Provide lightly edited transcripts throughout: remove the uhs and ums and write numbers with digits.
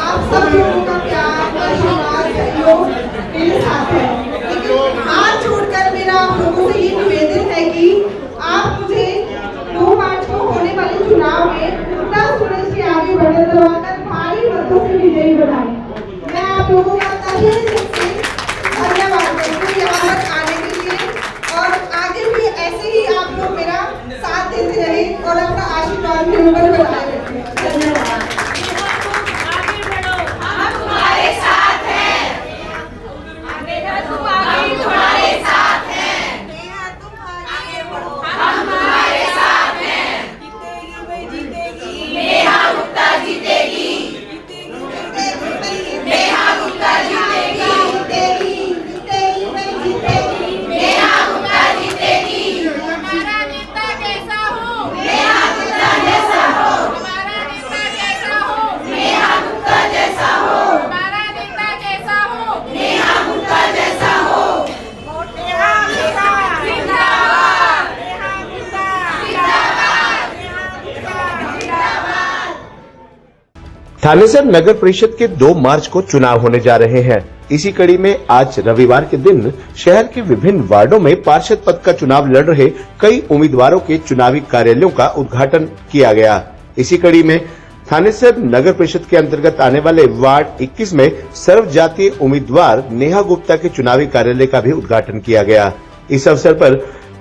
आप सब लोगों का प्यार, आशीर्वाद, सहयोग मेरे साथ है। लेकिन हाथ जोड़कर मेरा आप लोगों से ये निवेदन है कि आप मुझे 2 मार्च को होने वाले चुनाव में पूरा सूरज के आगे बटन दबाकर भारी मतों से विजयी बनाएं। मैं आप लोगों का तहे दिल से धन्यवाद करती हूँ यहाँ तक आने के लिए, और आगे भी ऐसे ही आप लोग मेरा साथ देते रहे और अपना आशीर्वाद मेरे ऊपर बनाए रखें। धन्यवाद। थानेसर नगर परिषद के 2 मार्च को चुनाव होने जा रहे हैं। इसी कड़ी में आज रविवार के दिन शहर के विभिन्न वार्डों में पार्षद पद का चुनाव लड़ रहे कई उम्मीदवारों के चुनावी कार्यालयों का उद्घाटन किया गया। इसी कड़ी में थानेसर नगर परिषद के अंतर्गत आने वाले वार्ड 21 में सर्व जातीय उम्मीदवार नेहा गुप्ता के चुनावी कार्यालय का भी उद्घाटन किया गया। इस अवसर पर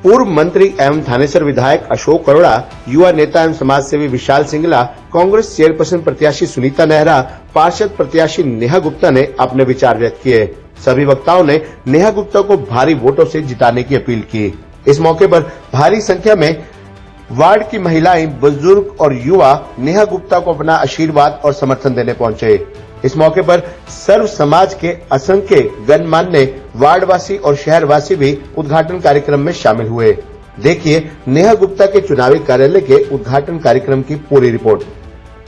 पूर्व मंत्री एवं थानेसर विधायक अशोक अरोड़ा, युवा नेता एवं समाज सेवी विशाल सिंगला, कांग्रेस चेयरपर्सन प्रत्याशी सुनीता नेहरा, पार्षद प्रत्याशी नेहा गुप्ता ने अपने विचार व्यक्त किए। सभी वक्ताओं ने नेहा गुप्ता को भारी वोटों से जिताने की अपील की। इस मौके पर भारी संख्या में वार्ड की महिलाएं, बुजुर्ग और युवा नेहा गुप्ता को अपना आशीर्वाद और समर्थन देने पहुंचे। इस मौके पर सर्व समाज के असंख्य गणमान्य वार्डवासी और शहरवासी भी उद्घाटन कार्यक्रम में शामिल हुए। देखिए नेहा गुप्ता के चुनावी कार्यालय के उद्घाटन कार्यक्रम की पूरी रिपोर्ट।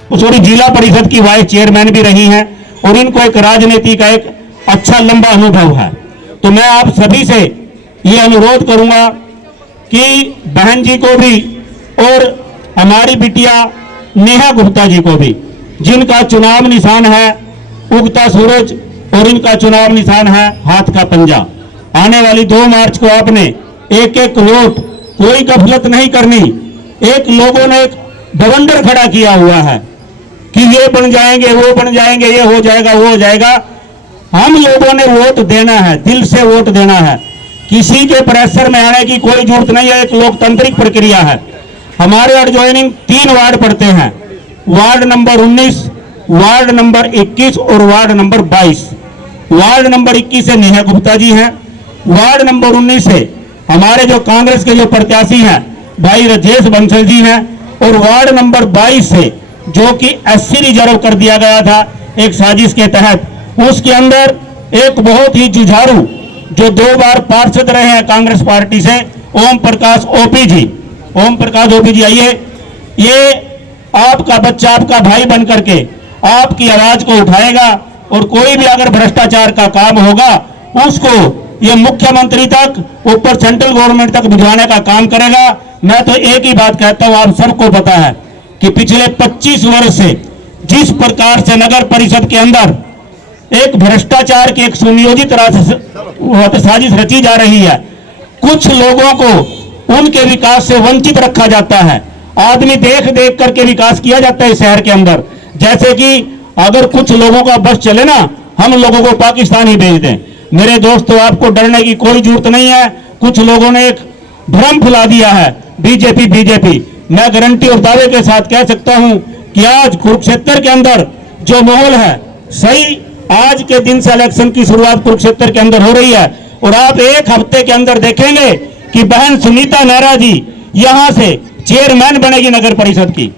पूरी जिला परिषद की वाइस चेयरमैन भी रही हैं और इनको एक राजनीति का एक अच्छा लंबा अनुभव है। तो मैं आप सभी से ये अनुरोध करूंगा कि बहन जी को भी और हमारी बिटिया नेहा गुप्ता जी को भी, जिनका चुनाव निशान है उगता सूरज और इनका चुनाव निशान है हाथ का पंजा, आने वाली 2 मार्च को आपने एक एक वोट, कोई गफलत नहीं करनी। एक लोगों ने एक बवंडर खड़ा किया हुआ है कि ये बन जाएंगे, वो बन जाएंगे, ये हो जाएगा, वो हो जाएगा। हम लोगों ने वोट देना है, दिल से वोट देना है। किसी के प्रेशर में आने की कोई जरूरत नहीं है। एक लोकतांत्रिक प्रक्रिया है। हमारे एडजॉइनिंग 3 वार्ड पड़ते हैं, वार्ड नंबर 19, वार्ड नंबर 21 और वार्ड नंबर 22। वार्ड नंबर 21 से नेहा गुप्ता जी हैं, वार्ड नंबर 19 से हमारे जो कांग्रेस के जो प्रत्याशी हैं भाई राजेश बंसल जी हैं, और वार्ड नंबर 22 से जो कि SC रिजर्व कर दिया गया था एक साजिश के तहत, उसके अंदर एक बहुत ही जुझारू जो 2 बार पार्षद रहे हैं कांग्रेस पार्टी से, ओम प्रकाश ओपी जी। ओम प्रकाश ओपी जी आइए। ये आपका बच्चा आपका भाई बन करके आपकी आवाज को उठाएगा और कोई भी अगर भ्रष्टाचार का काम होगा उसको ये मुख्यमंत्री तक, ऊपर सेंट्रल गवर्नमेंट तक भिजवाने का काम करेगा। मैं तो एक ही बात कहता हूं, आप सबको पता है कि पिछले 25 वर्ष से जिस प्रकार से नगर परिषद के अंदर एक भ्रष्टाचार की एक सुनियोजित साजिश रची जा रही है, कुछ लोगों को उनके विकास से वंचित रखा जाता है। आदमी देख देख करके विकास किया जाता है शहर के अंदर। जैसे कि अगर कुछ लोगों का बस चले ना, हम लोगों को पाकिस्तान ही भेज दें। मेरे दोस्तों, आपको डरने की कोई जरूरत नहीं है। कुछ लोगों ने एक भ्रम फैला दिया है बीजेपी। मैं गारंटी और दावे के साथ कह सकता हूं कि आज कुरुक्षेत्र के अंदर जो माहौल है सही, आज के दिन से इलेक्शन की शुरुआत कुरुक्षेत्र के अंदर हो रही है और आप 1 हफ्ते के अंदर देखेंगे कि बहन सुनीता नेहरा जी यहां से चेयरमैन बनेगी नगर परिषद की।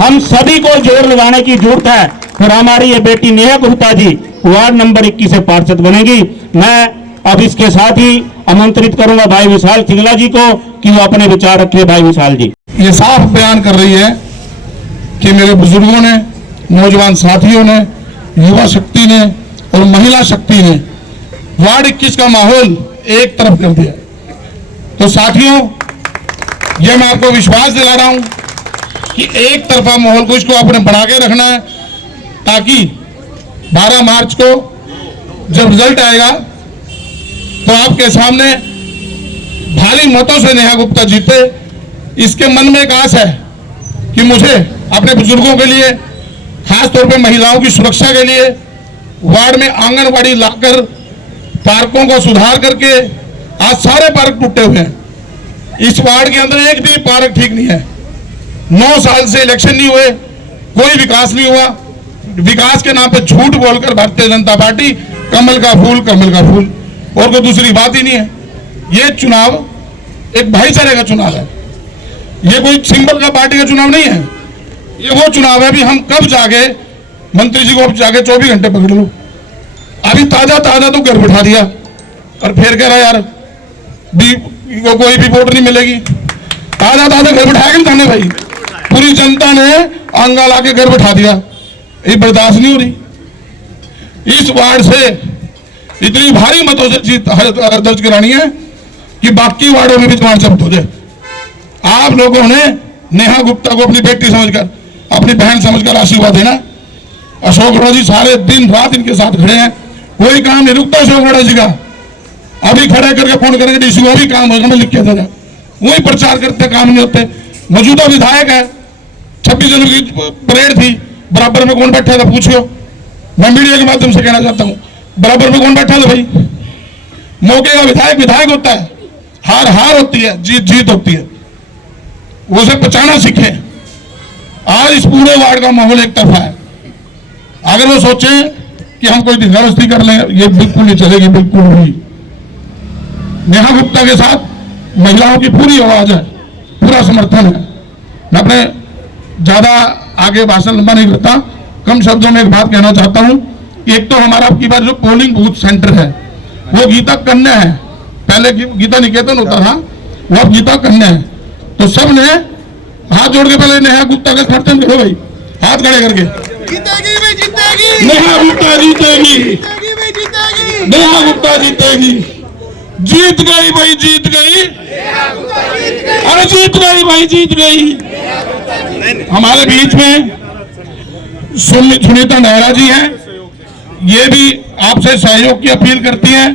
हम सभी को जोर लगाने की जरूरत है और हमारी ये बेटी नेहा गुप्ता जी वार्ड नंबर 21 से पार्षद बनेगी। मैं अब इसके साथ ही आमंत्रित करूंगा भाई विशाल सिंगला जी को कि वो अपने विचार रखिए। भाई विशाल जी। ये साफ बयान कर रही है कि मेरे बुजुर्गों ने, नौजवान साथियों ने, युवा शक्ति ने और महिला शक्ति ने वार्ड 21 का माहौल एक तरफ कर दिया। तो साथियों, ये मैं आपको विश्वास दिला रहा हूं कि एक तरफा माहौल को इसको आपने बढ़ा के रखना है, ताकि 12 मार्च को जब रिजल्ट आएगा तो आपके सामने भारी मतों से नेहा गुप्ता जीते, इसके मन में एक आस है कि मुझे अपने बुजुर्गों के लिए, खासतौर पे महिलाओं की सुरक्षा के लिए वार्ड में आंगनबाड़ी लाकर पार्कों को सुधार करके, आज सारे पार्क टूटे हुए हैं, इस वार्ड के अंदर एक भी पार्क ठीक नहीं है। 9 साल से इलेक्शन नहीं हुए, कोई विकास नहीं हुआ। विकास के नाम पे झूठ बोलकर भारतीय जनता पार्टी कमल का फूल, और कोई दूसरी बात ही नहीं है। ये चुनाव एक भाईचारे का चुनाव है, ये कोई सिंबल का पार्टी का चुनाव नहीं है। ये वो चुनाव है भी हम कब जाके मंत्री जी को जाके 24 घंटे पकड़ लो। अभी ताजा तो घर बिठा दिया और फिर कह रहा यार कोई भी वोट नहीं मिलेगी। ताजा घर बिठाया कि थाने भाई, पूरी जनता ने आंगा ला के घर बिठा दिया। ये बर्दाश्त नहीं हो रही। इस वार्ड से इतनी भारी मतों से जीत दर्ज करानी है कि बाकी वार्डों में भी चुनाव जब्त हो जाए। आप लोगों ने नेहा गुप्ता को अपनी बेटी समझकर, अपनी बहन समझकर आशीर्वाद देना। अशोक अरोड़ा जी सारे दिन रात इनके साथ खड़े हैं, कोई काम नहीं रुकता अशोक अरोड़ा जी का। अभी खड़े करके फोन करेंगे डीसी को, अभी काम होगा, मैं लिख के दे रहा, वही प्रचार करते, काम नहीं होते। मौजूदा विधायक है, 26 जनवरी की परेड थी, बराबर में कौन बैठा था पूछो। मैं मीडिया के माध्यम से कहना चाहता हूं, बराबर में कौन बैठा था भाई? मौके का विधायक होता है, हार होती है, जीत होती है, वो सब बचाना सीखे। आज इस पूरे वार्ड का माहौल एक तरफा है। अगर वो सोचे कि हम कोई धींगारस्ती कर लें, ये बिल्कुल नहीं चलेगी, बिल्कुल नहीं। नेहा गुप्ता के साथ महिलाओं की पूरी आवाज है, पूरा समर्थन है। मैं अपने ज्यादा आगे भाषण लंबा नहीं करता, कम शब्दों में एक बात कहना चाहता हूं। एक तो हमारा अब की बार जो पोलिंग बूथ सेंटर है वो गीता कन्या है, पहले गीता निकेतन होता था, वो अब गीता कन्या है। तो सब ने हाथ जोड़ के पहले नेहा गुप्ता का समर्थन करो भाई, हाथ खड़े करके। जीतेगी भाई, जीतेगी नेहा गुप्ता जीतेगी, नेहा गुप्ता जीतेगी। जीत गई भाई, जीत गई, अरे जीत गई भाई, जीत गई। हमारे बीच में सुनीता नेहरा जी हैं, ये भी आपसे सहयोग की अपील करती हैं।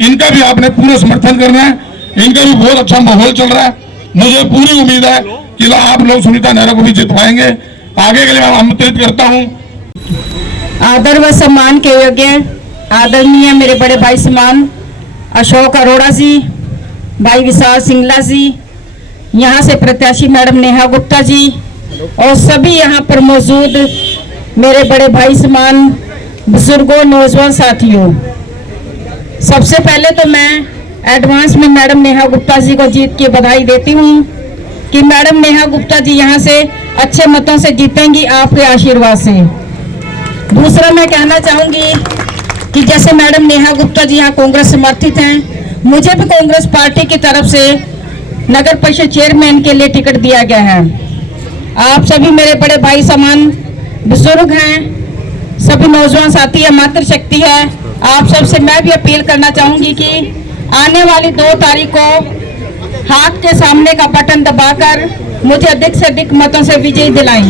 इनका भी आपने पूरा समर्थन करना है, इनका भी बहुत अच्छा माहौल चल रहा है। मुझे पूरी उम्मीद है कि आप लोग सुनीता नेहरा को भी जितवाएंगे। आगे के लिए मैं आमंत्रित करता हूं। आदर व सम्मान के योग्य आदरणीय मेरे बड़े भाई समान अशोक अरोड़ा जी, भाई विशाल सिंगला जी, यहाँ से प्रत्याशी मैडम नेहा गुप्ता जी और सभी यहाँ पर मौजूद मेरे बड़े भाई समान बुजुर्गों, नौजवान साथियों, सबसे पहले तो मैं एडवांस में मैडम नेहा गुप्ता जी को जीत की बधाई देती हूँ कि मैडम नेहा गुप्ता जी यहाँ से अच्छे मतों से जीतेंगी आपके आशीर्वाद से। दूसरा मैं कहना चाहूंगी कि जैसे मैडम नेहा गुप्ता जी यहाँ कांग्रेस समर्थित हैं, मुझे भी कांग्रेस पार्टी की तरफ से नगर परिषद चेयरमैन के लिए टिकट दिया गया है। आप सभी मेरे बड़े भाई समान बुजुर्ग हैं, सभी नौजवान साथी है, मातृशक्ति है। आप सबसे मैं भी अपील करना चाहूंगी कि आने वाली 2 तारीख को हाथ के सामने का बटन दबाकर मुझे अधिक से अधिक मतों से विजयी दिलाएं।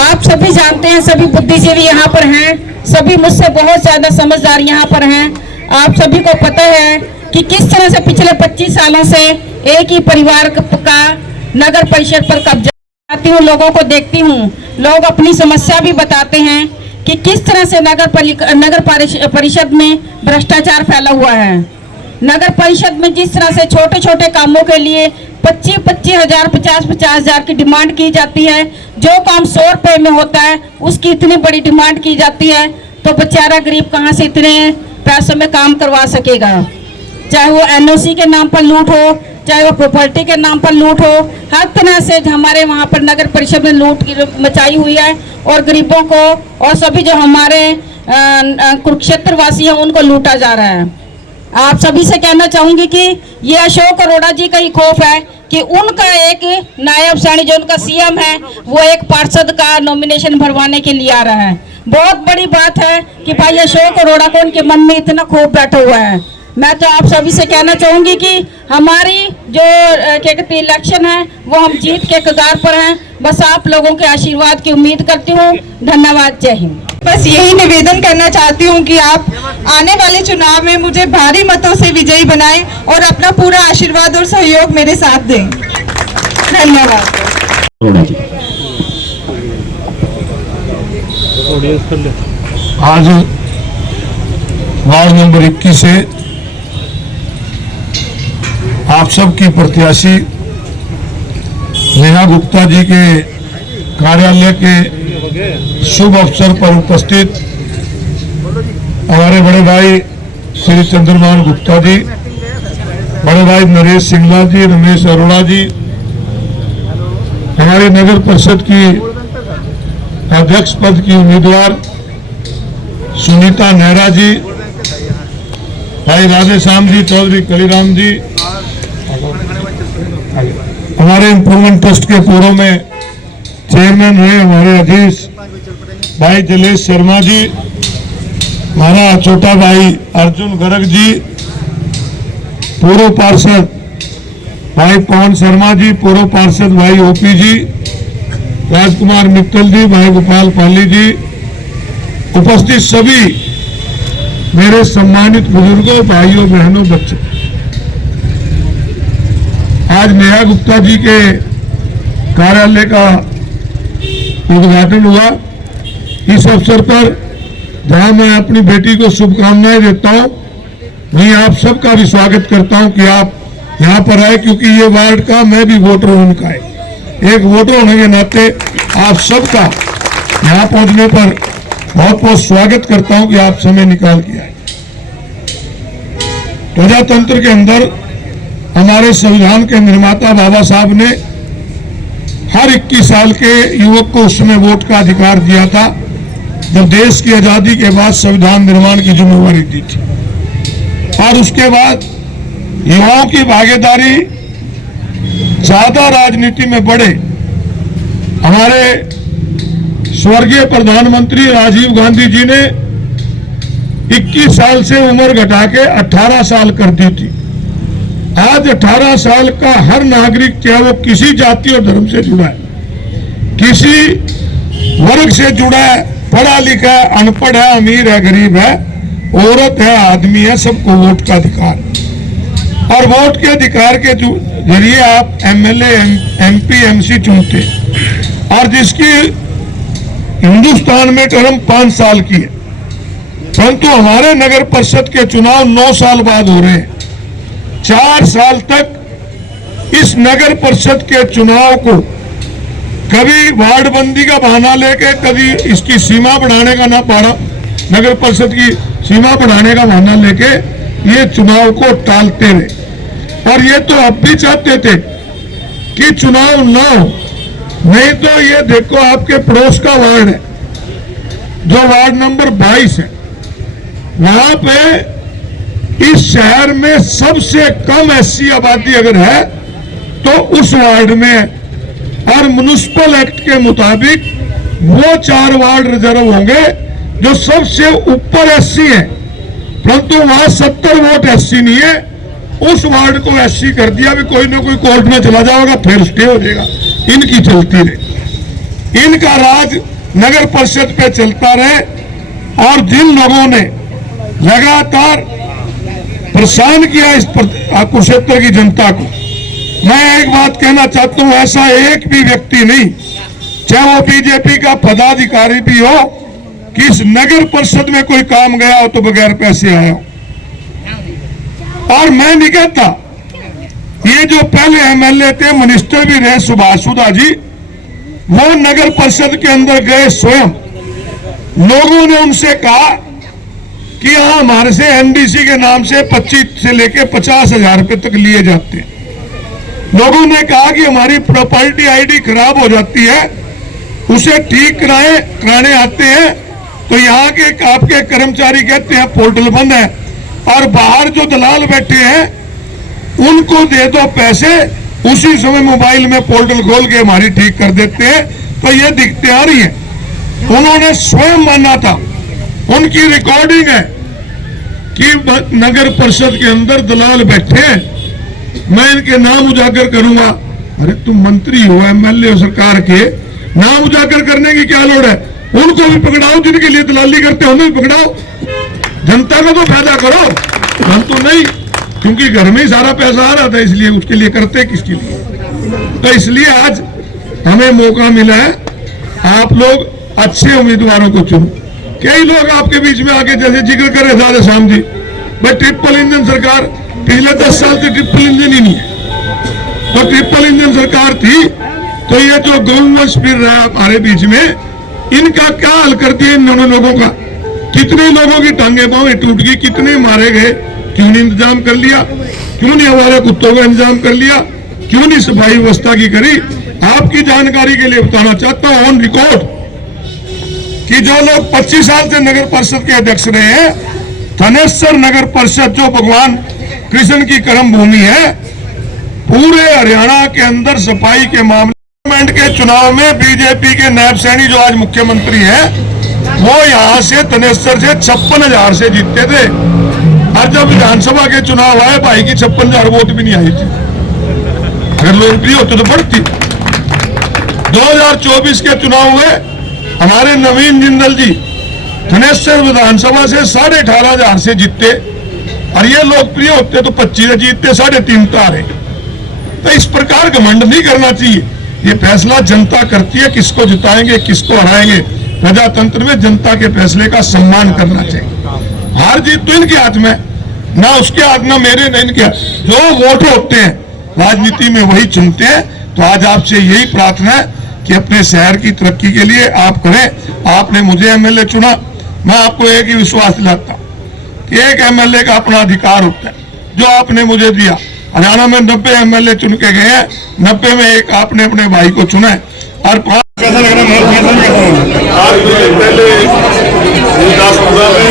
आप सभी जानते हैं, सभी बुद्धिजीवी यहाँ पर हैं, सभी मुझसे बहुत ज्यादा समझदार यहाँ पर हैं। आप सभी को पता है कि किस तरह से पिछले 25 सालों से एक ही परिवार का नगर परिषद पर कब्जा। आती हूँ, लोगों को देखती हूँ, लोग अपनी समस्या भी बताते हैं कि किस तरह से नगर परिषद में भ्रष्टाचार फैला हुआ है। नगर परिषद में जिस तरह से छोटे छोटे कामों के लिए 25-25 हजार, 50-50 हजार की डिमांड की जाती है, जो काम 100 रुपए में होता है उसकी इतनी बड़ी डिमांड की जाती है, तो बेचारा गरीब कहाँ से इतने पैसों में काम करवा सकेगा। चाहे वो एनओसी के नाम पर लूट हो, चाहे वो प्रॉपर्टी के नाम पर लूट हो, हर तरह से हमारे वहाँ पर नगर परिषद में लूट मचाई हुई है और गरीबों को और सभी जो हमारे कुरुक्षेत्र वासी हैं उनको लूटा जा रहा है। आप सभी से कहना चाहूंगी कि ये अशोक अरोड़ा जी का ही खौफ है कि उनका एक नायब सैनी जो उनका सीएम है वो एक पार्षद का नॉमिनेशन भरवाने के लिए आ रहा है। बहुत बड़ी बात है कि भाई अशोक अरोड़ा को उनके मन में इतना खौफ बैठा हुआ है। मैं तो आप सभी से कहना चाहूंगी कि हमारी जो क्या कहते इलेक्शन है वो हम जीत के कगार पर हैं। बस आप लोगों के आशीर्वाद की उम्मीद करती हूँ। धन्यवाद, जय हिंद। बस यही निवेदन करना चाहती हूँ कि आप आने वाले चुनाव में मुझे भारी मतों से विजयी बनाएं और अपना पूरा आशीर्वाद और सहयोग मेरे साथ दें। धन्यवाद। आज वार्ड नंबर 21 से आप सबकी प्रत्याशी नेहा गुप्ता जी के कार्यालय के शुभ अवसर पर उपस्थित हमारे बड़े भाई श्री चंद्रमान गुप्ता जी, बड़े भाई नरेश सिंगला जी, रमेश अरोड़ा जी, हमारे नगर परिषद की अध्यक्ष पद की उम्मीदवार सुनीता नेहरा जी, भाई राधेश्याम जी, चौधरी कलीराम जी, हमारे इम्प्रूवमेंट ट्रस्ट के पूर्व में चेयरमैन हुए हमारे अधीश भाई जलेश शर्मा जी, हमारा छोटा भाई अर्जुन गर्ग जी, पूर्व पार्षद भाई पवन शर्मा जी, पूर्व पार्षद भाई ओपी जी, राजकुमार मित्तल जी, भाई गोपाल पाली जी, उपस्थित सभी मेरे सम्मानित बुजुर्गों, भाइयों, बहनों, बच्चों। आज नेहा गुप्ता जी के कार्यालय का उद्घाटन हुआ। इस अवसर पर जहां मैं अपनी बेटी को शुभकामनाएं देता हूं, मैं आप सबका भी स्वागत करता हूं कि आप यहां पर आए, क्योंकि ये वार्ड का मैं भी वोटर हूं उनका है। एक वोटर होने के नाते आप सबका यहां पहुंचने पर बहुत बहुत स्वागत करता हूं कि आप समय निकाल के आए। प्रजातंत्र के अंदर हमारे संविधान के निर्माता बाबा साहब ने हर 21 साल के युवक को उस समय वोट का अधिकार दिया था, जब देश की आजादी के बाद संविधान निर्माण की जिम्मेवारी दी थी। और उसके बाद युवाओं की भागीदारी ज्यादा राजनीति में बढ़े। हमारे स्वर्गीय प्रधानमंत्री राजीव गांधी जी ने 21 साल से उम्र घटा के 18 साल कर दी थी। आज 18 साल का हर नागरिक, चाहे वो किसी जाति और धर्म से जुड़ा है, किसी वर्ग से जुड़ा है, पढ़ा लिखा है, अनपढ़ है, अमीर है, गरीब है, औरत है, आदमी है, सबको वोट का अधिकार। और वोट के अधिकार के जरिए आप एमएलए, एमपी, एमसी चुनते, और जिसकी हिंदुस्तान में टर्म 5 साल की है, परंतु हमारे नगर परिषद के चुनाव 9 साल बाद हो रहे हैं। 4 साल तक इस नगर परिषद के चुनाव को कभी वार्ड बंदी का बहाना लेके, कभी इसकी सीमा बढ़ाने का नगर परिषद की सीमा बढ़ाने का बहाना लेके ये चुनाव को टालते रहे। और ये तो अब भी चाहते थे कि चुनाव न हो। नहीं तो ये देखो, आपके पड़ोस का वार्ड है जो वार्ड नंबर 22 है, वहां पे इस शहर में सबसे कम एससी आबादी अगर है तो उस वार्ड में, और म्युनिसिपल एक्ट के मुताबिक वो 4 वार्ड रिजर्व होंगे जो सबसे ऊपर एससी है, परंतु वहां 70 वोट एससी नहीं है। उस वार्ड को एससी कर दिया, भी कोई ना कोई कोर्ट में चला जाएगा, फिर स्टे हो जाएगा, इनकी चलती रहे, इनका राज नगर परिषद पे चलता रहे। और जिन लोगों ने लगातार परेशान किया इस कुरुक्षेत्र की जनता को, मैं एक बात कहना चाहता हूं, ऐसा एक भी व्यक्ति नहीं, चाहे वो बीजेपी का पदाधिकारी भी हो, कि इस नगर परिषद में कोई काम गया हो तो बगैर पैसे आया हो। और मैं नहीं कहता, ये जो पहले एमएलए थे, मिनिस्टर भी रहे सुभाष सुधा जी, वो नगर परिषद के अंदर गए स्वयं। लोगों ने उनसे कहा कि हाँ, हमारे से एनडीसी के नाम से 25 से लेके 50,000 रुपए तक लिए जाते हैं। लोगों ने कहा कि हमारी प्रॉपर्टी आईडी खराब हो जाती है, उसे ठीक कराने आते हैं तो यहाँ के आपके कर्मचारी कहते हैं पोर्टल बंद है, और बाहर जो दलाल बैठे हैं उनको दे दो पैसे, उसी समय मोबाइल में पोर्टल खोल के हमारी ठीक कर देते हैं। तो ये दिक्कतें आ रही हैं। उन्होंने स्वयं माना था, उनकी रिकॉर्डिंग है कि नगर परिषद के अंदर दलाल बैठे हैं, मैं इनके नाम उजागर करूंगा। अरे तुम मंत्री हो, एमएलए हो सरकार के, नाम उजागर करने की क्या लोड़ है? उनको भी पकड़ाओ, जिनके लिए दलाली करते हो उन्हें भी पकड़ाओ। जनता को तो फायदा करो, हम तो नहीं, क्योंकि घर में ही सारा पैसा आ रहा था, इसलिए उसके लिए करते किसके लिए। तो इसलिए आज हमें मौका मिला है, आप लोग अच्छे उम्मीदवारों को चुनो। कई लोग आपके बीच में आके जैसे जिक्र कर रहे थे शाम जी, भाई ट्रिपल इंजन सरकार, पिछले 10 साल से ट्रिपल इंजन ही नहीं है। तो ट्रिपल इंजन सरकार थी तो ये जो गवर्नमेंट फिर रहा है हमारे बीच में, इनका क्या हल कर दिया इन दोनों लोगों का। कितने लोगों की टांगे बाहें टूट गई, कितने मारे गए, क्यों नहीं इंतजाम कर लिया, क्यों नहीं हमारे कुत्तों का इंतजाम कर लिया, क्यों नहीं सफाई व्यवस्था की करी। आपकी जानकारी के लिए बताना चाहता हूं ऑन रिकॉर्ड कि जो लोग 25 साल से नगर परिषद के अध्यक्ष रहे हैं, थनेश्वर नगर परिषद जो भगवान कृष्ण की कर्म भूमि है, पूरे हरियाणा के अंदर सफाई के मामले के चुनाव में बीजेपी के नायब सैनी जो आज मुख्यमंत्री हैं, वो यहां से थनेश्वर से 56,000 से जीतते थे। और जब विधानसभा के चुनाव आए, भाई की 56,000 वोट भी नहीं आई थी। अगर लोकप्रिय होते तो बढ़ती। 2024 के चुनाव हुए, हमारे नवीन जिंदल जी थनेश्वर विधानसभा से 18,500 से जीतते, और ये लोकप्रिय होते तो 25 जीतते, 3.5 तारे। तो इस प्रकार घमंड नहीं करना चाहिए। ये फैसला जनता करती है, किसको जिताएंगे किसको हराएंगे। प्रजातंत्र में जनता के फैसले का सम्मान करना चाहिए। हार जीत तो इनके हाथ में, ना उसके हाथ, ना मेरे, ना इनके हाथ। जो वोट होते हैं राजनीति में वही चुनते हैं। तो आज आपसे यही प्रार्थना है कि अपने शहर की तरक्की के लिए आप करें। आपने मुझे एमएलए चुना, मैं आपको एक ही विश्वास दिलाता हूं कि एक एमएलए का अपना अधिकार होता है, जो आपने मुझे दिया। हरियाणा में 90 एमएलए चुन के गए हैं, 90 में एक आपने अपने भाई को चुना है। और कैसा लग रहा है? आज पहले गुरदासपुरा में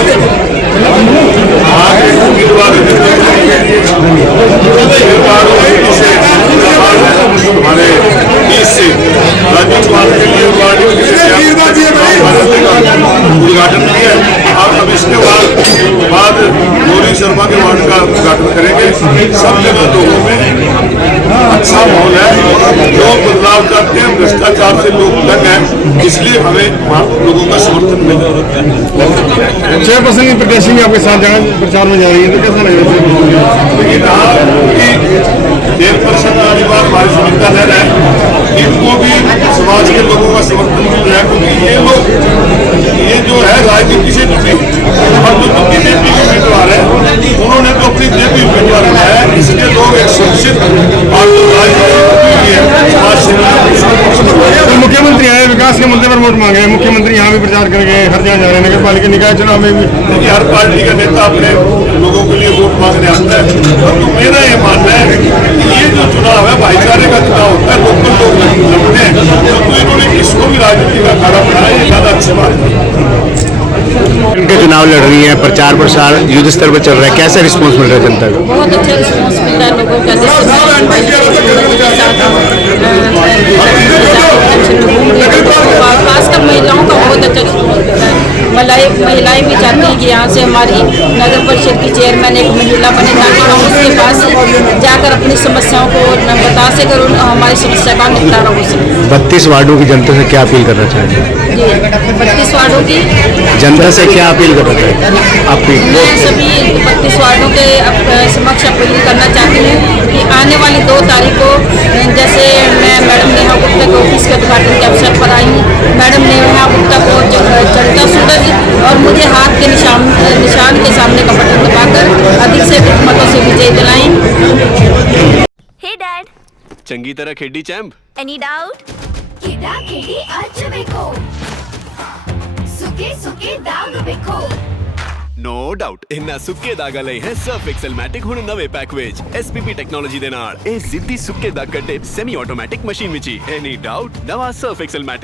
हमारे से राजीव कुमार के लिए उद्घाटन किया, और अब इसके बाद गौरी शर्मा के वार्ड का उद्घाटन करेंगे। सब जगह लोगों में अच्छा माहौल है, लोग बदलाव चाहते हैं, भ्रष्टाचार से लोग तंग हैं, इसलिए हमें लोगों का समर्थन मिल रहा है। 6% की प्रत्याशी भी आपके साथ जगह प्रचार में जा रही है, तो कैसा लग रहा है? लेकिन कि 1% वाली बात हमारी सुविधा ले रहा है, इनको भी समाज के लोगों का समर्थन मिल रहा है, क्योंकि ये लोग, ये जो है राजनीति से जुटे, और जो बीजेपी के उम्मीदवार है उन्होंने तो अपनी जेपी उम्मीदवार बनाया है, इसलिए लोग एक सुरक्षित और तो मुख्यमंत्री आए, विकास के मुद्दे पर वोट मांगे, मुख्यमंत्री यहाँ भी प्रचार करेंगे, हर जगह जा रहे हैं, नगर पालिका निकाय चुनाव में भी। देखिए, हर पार्टी का नेता अपने लोगों के लिए वोट मांगने आता है, तो मेरा ये मानना है कि ये जो चुनाव है भाईचारे का चुनाव होता है, लोकल लोग लड़ते हैं, तो इन्होंने किसको भी राजनीति का खाना बनाया, ये ज्यादा अच्छी बात है। इनके चुनाव लड़ रही है, प्रचार प्रसार युद्ध स्तर पर चल रहा है, कैसा रिस्पांस मिल रहा है जनता को? बहुत अच्छा रिस्पांस मिल रहा है लोगों का। खासकर महिलाओं का बहुत अच्छा रिस्पांस मिल रहा है। महिलाएं भी चाहती हैं कि यहाँ से हमारी नगर परिषद की चेयरमैन एक महिला बने, ताकि हम उसके पास जाकर अपनी समस्याओं को बता सकें और हमारी समस्या का निपटारा हो सके। 32 वार्डों की जनता से क्या अपील करना चाहेंगे? जी, 32 वार्डों की जनता से क्या अपील करना चाहेंगे? मैं सभी 32 वार्डों के समक्ष अपील करना चाहती हूँ कि आने वाली 2 तारीख को, जैसे मैं मैडम नेहा गुप्ता के ऑफिस के उद्घाटन के अवसर पर आई हूँ, मैडम नेहा गुप्ता को जनता सूरज और मुझे हाथ के निशान के सामने का बटन दबाकर अधिक से अधिक मतों से विजय दिलाएं। Hey Dad, चंगी तरह खेडी चैंप। any doubt? किदा खेडी आज देखो, सुके सुके दाग देखो। नो डाउट इन्ना सुक्के दाग लए हैं सर्फ एक्सेलमैटिक हुण नवे पैक विच एसपीपी टेक्नोलॉजी दे नाल ए जिद्दी सुक्के दाग कटे semi automatic machine which he. Any doubt नवा सर्फ एक्सेलमैटिक।